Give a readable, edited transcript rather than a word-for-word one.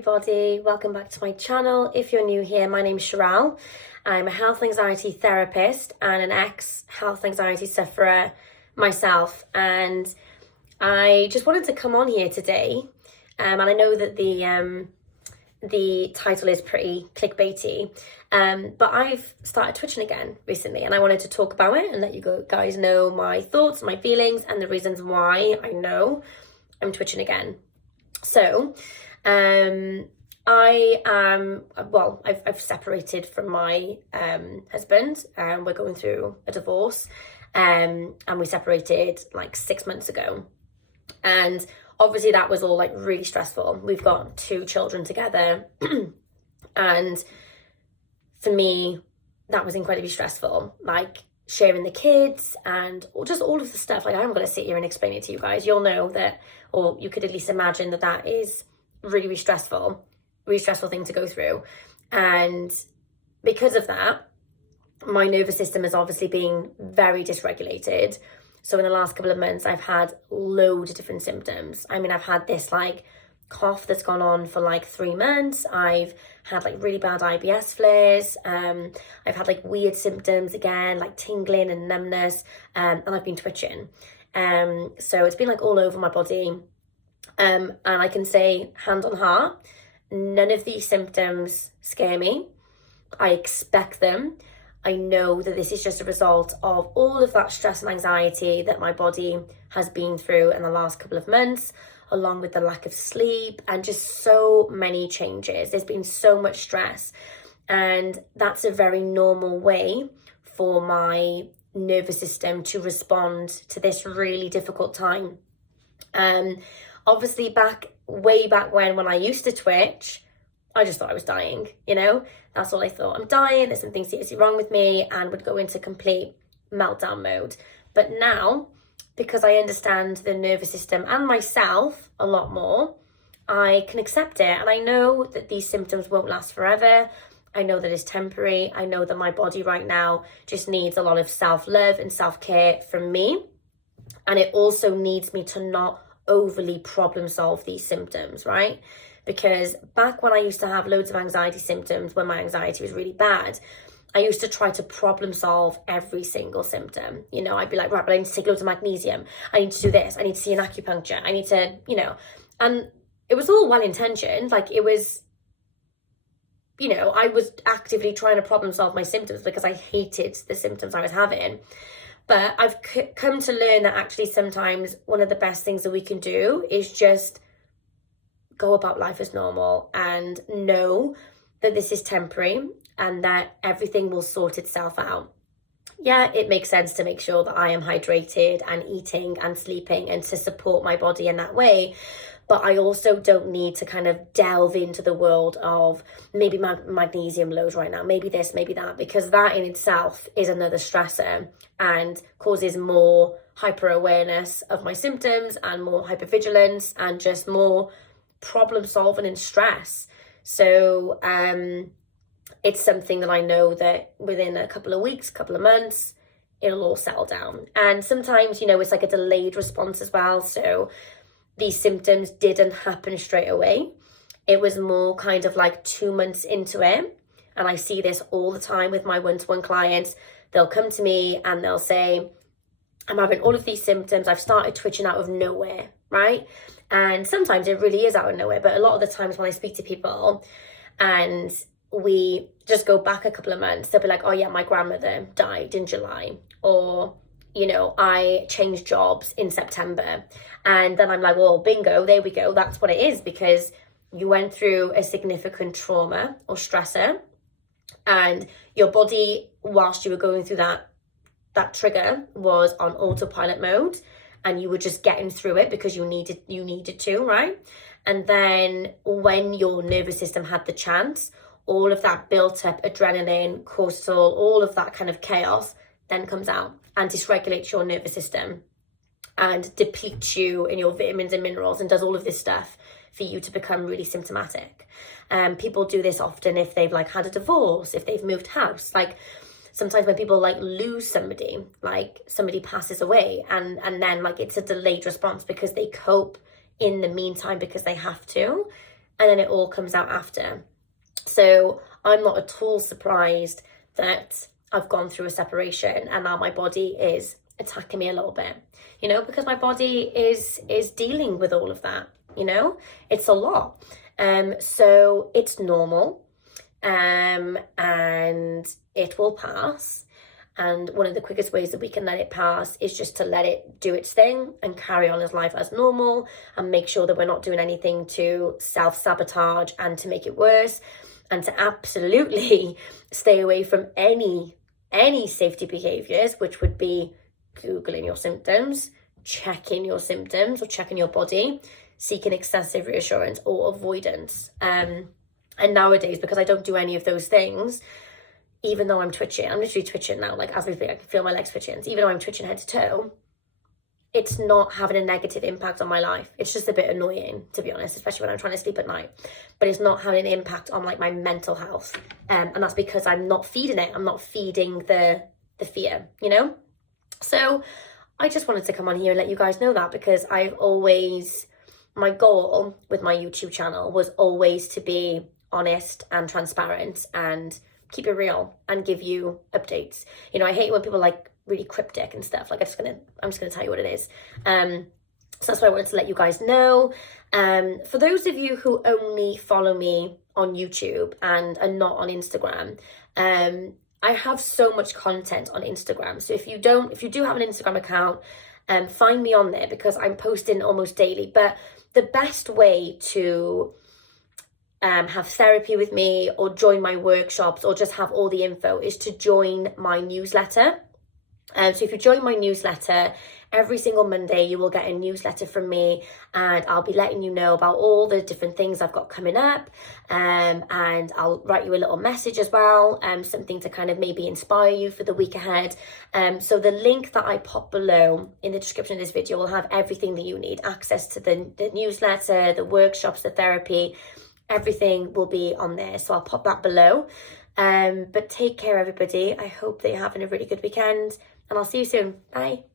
everybody, welcome back to my channel. If you're new here, my name's Sharelle. I'm a health anxiety therapist and an ex-health anxiety sufferer myself, and I just wanted to come on here today, and I know that the title is pretty clickbaity, but I've started twitching again recently, and I wanted to talk about it and let you guys know my thoughts, my feelings, and the reasons why I know I'm twitching again. So I've separated from my husband, and we're going through a divorce, and we separated like 6 months ago, and obviously that was all like really stressful. We've got 2 children together and for me that was incredibly stressful, like sharing the kids and just all of the stuff. Like, I'm going to sit here and explain it to you guys. You'll know that, or you could at least imagine that that is really stressful thing to go through. And because of that, my nervous system has obviously been very dysregulated. So in the last couple of months, I've had loads of different symptoms. I mean, I've had this like cough that's gone on for like 3 months. I've had like really bad IBS flares. I've had like weird symptoms again, like tingling and numbness, and I've been twitching. So it's been like all over my body. And I can say, hand on heart, none of these symptoms scare me. I expect them. I know that this is just a result of all of that stress and anxiety that my body has been through in the last couple of months, along with the lack of sleep and just so many changes. There's been so much stress, and that's a very normal way for my nervous system to respond to this really difficult time. Obviously way back when I used to twitch, I just thought I was dying, you know? That's all I thought. I'm dying, there's something seriously wrong with me, and would go into complete meltdown mode. But now, because I understand the nervous system and myself a lot more, I can accept it. And I know that these symptoms won't last forever. I know that it's temporary. I know that my body right now just needs a lot of self-love and self-care from me. And it also needs me to not overly problem solve these symptoms, right? Because back when I used to have loads of anxiety symptoms, when my anxiety was really bad, I used to try to problem solve every single symptom. You know, I'd be like, right, but I need to take loads of magnesium. I need to do this. I need to see an acupuncture. I need to, you know, and it was all well intentioned. Like, it was, you know, I was actively trying to problem solve my symptoms because I hated the symptoms I was having. But I've come to learn that actually sometimes one of the best things that we can do is just go about life as normal and know that this is temporary and that everything will sort itself out. Yeah, it makes sense to make sure that I am hydrated and eating and sleeping and to support my body in that way. But I also don't need to kind of delve into the world of maybe magnesium load right now, maybe this, maybe that, because that in itself is another stressor and causes more hyper awareness of my symptoms and more hypervigilance and just more problem solving and stress. So it's something that I know that within a couple of weeks, couple of months, it'll all settle down. And sometimes, you know, it's like a delayed response as well. So these symptoms didn't happen straight away. It was more kind of like 2 months into it. And I see this all the time with my one-to-one clients. They'll come to me and they'll say, I'm having all of these symptoms. I've started twitching out of nowhere, right? And sometimes it really is out of nowhere. But a lot of the times when I speak to people and we just go back a couple of months, they'll be like, oh yeah, my grandmother died in July. Or, you know, I changed jobs in September. And then I'm like, well, bingo, there we go. That's what it is, because you went through a significant trauma or stressor, and your body, whilst you were going through that trigger, was on autopilot mode, and you were just getting through it because you needed to, right? And then when your nervous system had the chance, all of that built up adrenaline, cortisol, all of that kind of chaos then comes out and dysregulates your nervous system and depletes you in your vitamins and minerals and does all of this stuff for you to become really symptomatic. People do this often if they've like had a divorce, if they've moved house. Like sometimes when people like lose somebody, like somebody passes away, and then like it's a delayed response because they cope in the meantime because they have to. and then it all comes out after. So I'm not at all surprised that I've gone through a separation and now my body is attacking me a little bit, you know, because my body is dealing with all of that, you know. It's a lot. So it's normal, and it will pass. And one of the quickest ways that we can let it pass is just to let it do its thing and carry on as life as normal, and make sure that we're not doing anything to self-sabotage and to make it worse, and to absolutely stay away from any safety behaviors, which would be Googling your symptoms, checking your symptoms or checking your body, seeking excessive reassurance or avoidance. And nowadays, because I don't do any of those things, even though I'm twitching, I'm literally twitching now, like as we speak, I can feel my legs twitching. So even though I'm twitching head to toe, it's not having a negative impact on my life. It's just a bit annoying, to be honest, especially when I'm trying to sleep at night. But it's not having an impact on like my mental health. And that's because I'm not feeding it. I'm not feeding the fear, you know? So I just wanted to come on here and let you guys know that, because my goal with my YouTube channel was always to be honest and transparent and keep it real and give you updates. You know, I hate when people like really cryptic and stuff. Like I'm just gonna tell you what it is. So that's what I wanted to let you guys know. For those of you who only follow me on YouTube and are not on Instagram, I have so much content on Instagram. So if you do have an Instagram account, find me on there, because I'm posting almost daily. But the best way to have therapy with me or join my workshops or just have all the info is to join my newsletter. So if you join my newsletter, every single Monday you will get a newsletter from me, and I'll be letting you know about all the different things I've got coming up, and I'll write you a little message as well, something to kind of maybe inspire you for the week ahead. So the link that I pop below in the description of this video will have everything that you need, access to the newsletter, the workshops, the therapy, everything will be on there. So I'll pop that below. But take care, everybody. I hope that you're having a really good weekend, and I'll see you soon. Bye.